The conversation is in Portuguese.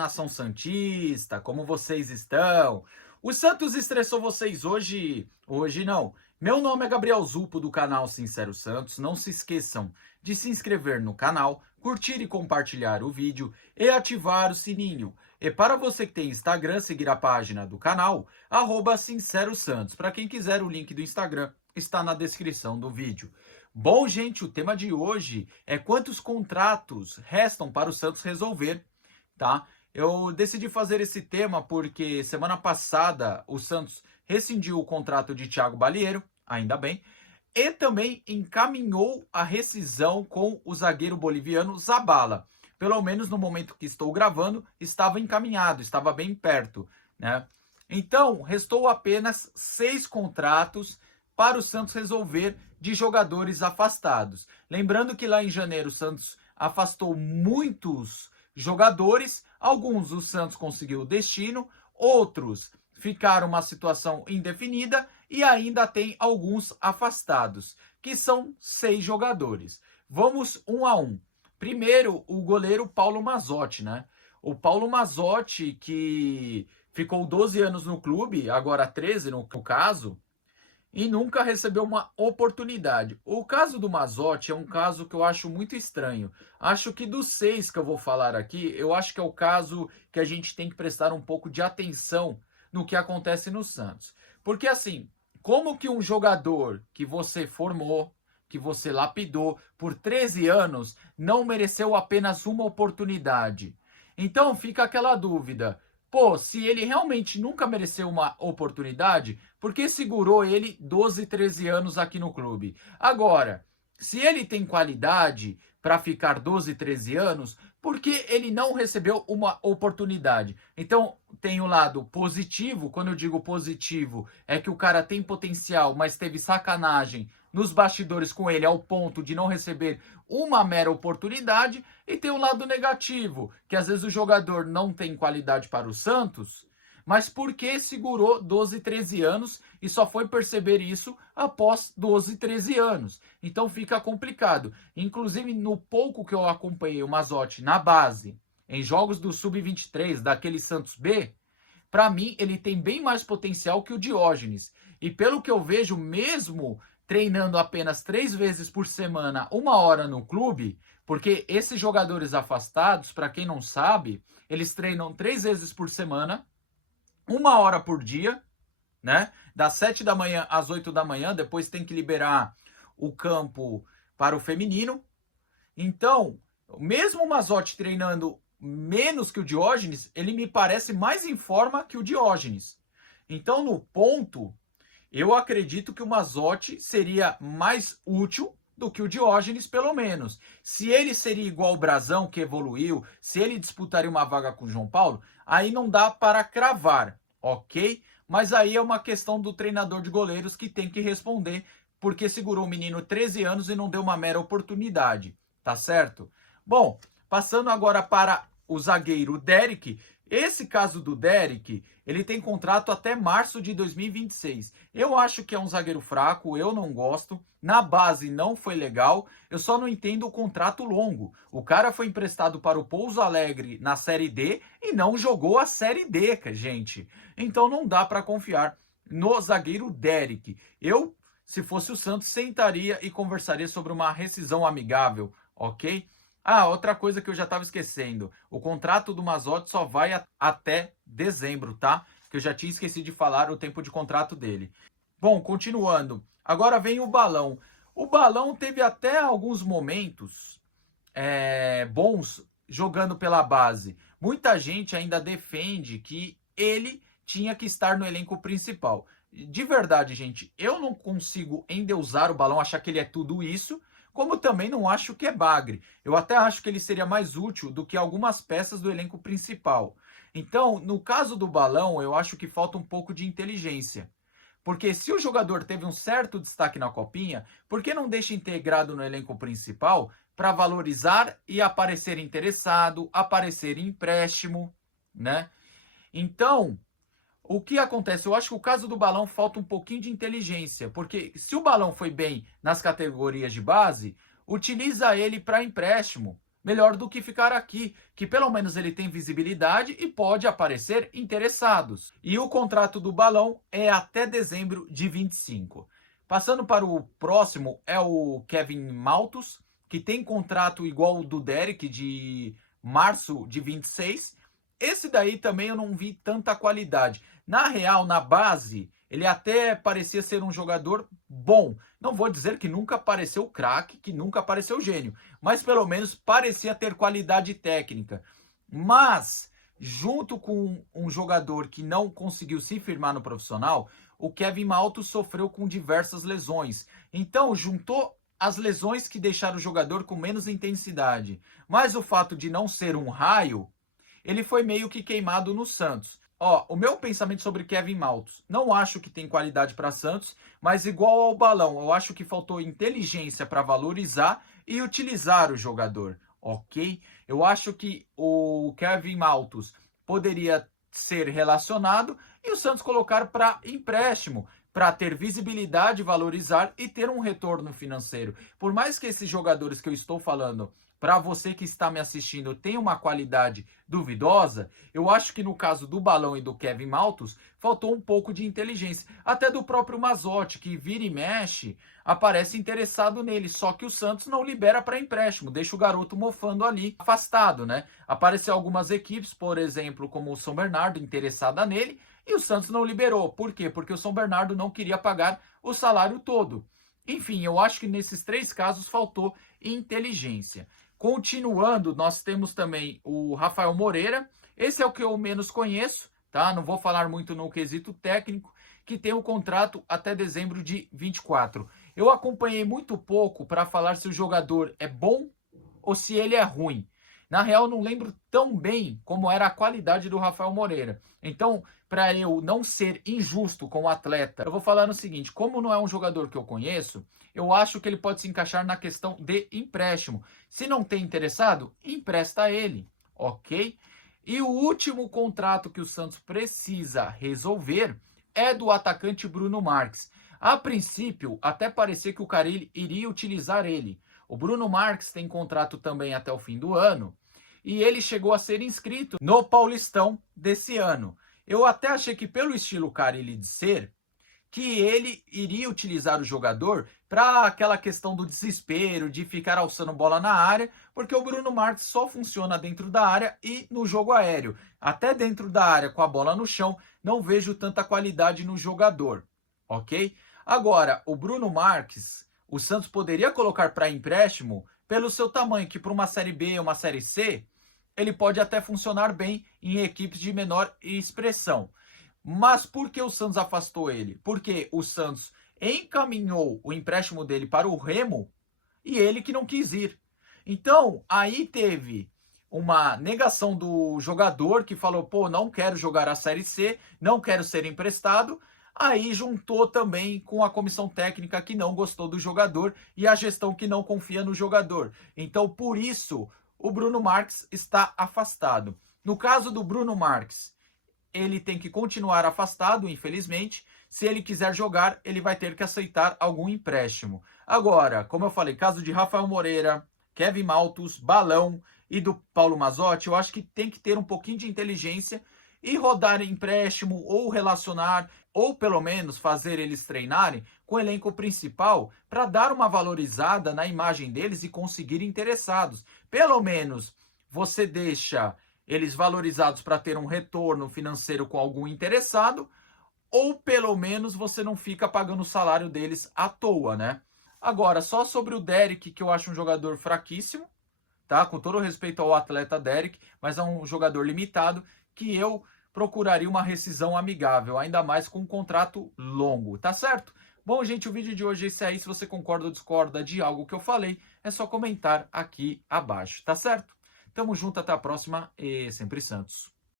nação santista, como vocês estão? O Santos estressou vocês hoje? Hoje não. Meu nome é Gabriel Zupo do canal Sincero Santos. Não se esqueçam de se inscrever no canal, curtir e compartilhar o vídeo e ativar o sininho. E para você que tem Instagram, seguir a página do canal, @Sincero Santos. Para quem quiser, o link do Instagram está na descrição do vídeo. Bom, gente, o tema de hoje é quantos contratos restam para o Santos resolver, tá? Eu decidi fazer esse tema porque semana passada o Santos rescindiu o contrato de Thiago Balieiro, ainda bem, e também encaminhou a rescisão com o zagueiro boliviano Zabala. Pelo menos no momento que estou gravando, estava encaminhado, estava bem perto, né? Então, restou apenas 6 contratos para o Santos resolver de jogadores afastados. Lembrando que lá em janeiro o Santos afastou muitos jogadores, alguns o Santos conseguiu o destino, outros ficaram uma situação indefinida e ainda tem alguns afastados, que são 6 jogadores. Vamos um a um. Primeiro, o goleiro Paulo Mazzotti, né? O Paulo Mazzotti, que ficou 12 anos no clube, agora 13 no caso, e nunca recebeu uma oportunidade. O caso do Mazzotti é um caso que eu acho muito estranho. Acho que dos 6 que eu vou falar aqui, eu acho que é o caso que a gente tem que prestar um pouco de atenção no que acontece no Santos. Porque assim, como que um jogador que você formou, que você lapidou por 13 anos, não mereceu apenas uma oportunidade? Então fica aquela dúvida. Pô, se ele realmente nunca mereceu uma oportunidade, por que segurou ele 12, 13 anos aqui no clube? Agora, se ele tem qualidade para ficar 12, 13 anos, por que ele não recebeu uma oportunidade? Então, tem o lado positivo. Quando eu digo positivo, é que o cara tem potencial, mas teve sacanagem nos bastidores com ele ao ponto de não receber uma mera oportunidade. E tem o lado negativo, que às vezes o jogador não tem qualidade para o Santos, mas porque segurou 12, 13 anos e só foi perceber isso após 12, 13 anos. Então fica complicado. Inclusive, no pouco que eu acompanhei o Mazzotti na base, em jogos do Sub-23, daquele Santos B, para mim ele tem bem mais potencial que o Diógenes. E pelo que eu vejo, mesmo treinando apenas 3 vezes por semana, 1 hora no clube, porque esses jogadores afastados, para quem não sabe, eles treinam 3 vezes por semana, 1 hora por dia, né? Das 7 da manhã às 8 da manhã, depois tem que liberar o campo para o feminino. Então, mesmo o Mazzotti treinando menos que o Diógenes, ele me parece mais em forma que o Diógenes. Então, no ponto, eu acredito que o Mazzotti seria mais útil do que o Diógenes, pelo menos. Se ele seria igual o Brazão, que evoluiu, se ele disputaria uma vaga com o João Paulo, aí não dá para cravar, ok? Mas aí é uma questão do treinador de goleiros que tem que responder, porque segurou o menino 13 anos e não deu uma mera oportunidade, tá certo? Bom, passando agora para o zagueiro Derek. Esse caso do Derek, ele tem contrato até março de 2026. Eu acho que é um zagueiro fraco, eu não gosto. Na base não foi legal, eu só não entendo o contrato longo. O cara foi emprestado para o Pouso Alegre na Série D e não jogou a Série D, gente. Então não dá para confiar no zagueiro Derek. Eu, se fosse o Santos, sentaria e conversaria sobre uma rescisão amigável, ok? Ah, outra coisa que eu já estava esquecendo. O contrato do Mazzotti só vai até dezembro, tá? Que eu já tinha esquecido de falar o tempo de contrato dele. Bom, continuando. Agora vem o Balão. O Balão teve até alguns momentos bons jogando pela base. Muita gente ainda defende que ele tinha que estar no elenco principal. De verdade, gente, eu não consigo endeusar o Balão, achar que ele é tudo isso, como também não acho que é bagre. Eu até acho que ele seria mais útil do que algumas peças do elenco principal. Então, no caso do Balão, eu acho que falta um pouco de inteligência. Porque se o jogador teve um certo destaque na Copinha, por que não deixa integrado no elenco principal para valorizar e aparecer interessado, aparecer em empréstimo, né? Então, o que acontece? Eu acho que o caso do Balão falta um pouquinho de inteligência, porque se o Balão foi bem nas categorias de base, utiliza ele para empréstimo. melhor do que ficar aqui, que pelo menos ele tem visibilidade e pode aparecer interessados. E o contrato do Balão é até dezembro de 25. Passando para o próximo é o Kevin Maltos, que tem contrato igual o do Derek de março de 26. Esse daí também eu não vi tanta qualidade. Na real, na base, ele até parecia ser um jogador bom. Não vou dizer que nunca apareceu craque, que nunca apareceu gênio, mas pelo menos parecia ter qualidade técnica. Mas, junto com um jogador que não conseguiu se firmar no profissional, o Kevin Malto sofreu com diversas lesões. Então, juntou as lesões que deixaram o jogador com menos intensidade, mas o fato de não ser um raio, ele foi meio que queimado no Santos. Ó, o meu pensamento sobre Kevin Maltos, não acho que tem qualidade para Santos, mas igual ao Balão, eu acho que faltou inteligência para valorizar e utilizar o jogador, ok? Eu acho que o Kevin Maltos poderia ser relacionado e o Santos colocar para empréstimo, para ter visibilidade, valorizar e ter um retorno financeiro. Por mais que esses jogadores que eu estou falando, para você que está me assistindo, tenha uma qualidade duvidosa, eu acho que no caso do Balão e do Kevin Maltos, faltou um pouco de inteligência. Até do próprio Mazotti, que vira e mexe, aparece interessado nele, só que o Santos não libera para empréstimo, deixa o garoto mofando ali, afastado, né? Apareceu algumas equipes, por exemplo, como o São Bernardo, interessada nele, e o Santos não liberou. Por quê? Porque o São Bernardo não queria pagar o salário todo. Enfim, eu acho que nesses três casos faltou inteligência. Continuando, nós temos também o Rafael Moreira. Esse é o que eu menos conheço, tá? Não vou falar muito no quesito técnico, que tem o contrato até dezembro de 24. Eu acompanhei muito pouco para falar se o jogador é bom ou se ele é ruim. Na real, não lembro tão bem como era a qualidade do Rafael Moreira. Então, para eu não ser injusto com o atleta, eu vou falar no seguinte: como não é um jogador que eu conheço, eu acho que ele pode se encaixar na questão de empréstimo. Se não tem interessado, empresta ele, ok? E o último contrato que o Santos precisa resolver é do atacante Bruno Marques. A princípio, até parecia que o Carille iria utilizar ele. O Bruno Marques tem contrato também até o fim do ano e ele chegou a ser inscrito no Paulistão desse ano. Eu até achei que pelo estilo Carille de ser, que ele iria utilizar o jogador para aquela questão do desespero, de ficar alçando bola na área, porque o Bruno Marques só funciona dentro da área e no jogo aéreo. Até dentro da área, com a bola no chão, não vejo tanta qualidade no jogador, ok? Agora, o Bruno Marques, o Santos poderia colocar para empréstimo pelo seu tamanho, que para uma Série B ou uma Série C, ele pode até funcionar bem em equipes de menor expressão. Mas por que o Santos afastou ele? Porque o Santos encaminhou o empréstimo dele para o Remo e ele que não quis ir. Então, aí teve uma negação do jogador que falou: pô, não quero jogar a Série C, não quero ser emprestado. Aí juntou também com a comissão técnica que não gostou do jogador e a gestão que não confia no jogador. Então, por isso, o Bruno Marques está afastado. No caso do Bruno Marques, ele tem que continuar afastado, infelizmente. Se ele quiser jogar, ele vai ter que aceitar algum empréstimo. Agora, como eu falei, caso de Rafael Moreira, Kevin Maltos, Balão e do Paulo Mazotti, eu acho que tem que ter um pouquinho de inteligência e rodar empréstimo ou relacionar, ou pelo menos fazer eles treinarem com o elenco principal para dar uma valorizada na imagem deles e conseguir interessados. Pelo menos você deixa eles valorizados para ter um retorno financeiro com algum interessado, ou pelo menos você não fica pagando o salário deles à toa, né? Agora, só sobre o Derek, que eu acho um jogador fraquíssimo, tá? Com todo respeito ao atleta Derek, mas é um jogador limitado que eu procuraria uma rescisão amigável, ainda mais com um contrato longo, tá certo? Bom, gente, o vídeo de hoje é esse aí. Se você concorda ou discorda de algo que eu falei, é só comentar aqui abaixo, tá certo? Tamo junto, até a próxima e sempre Santos.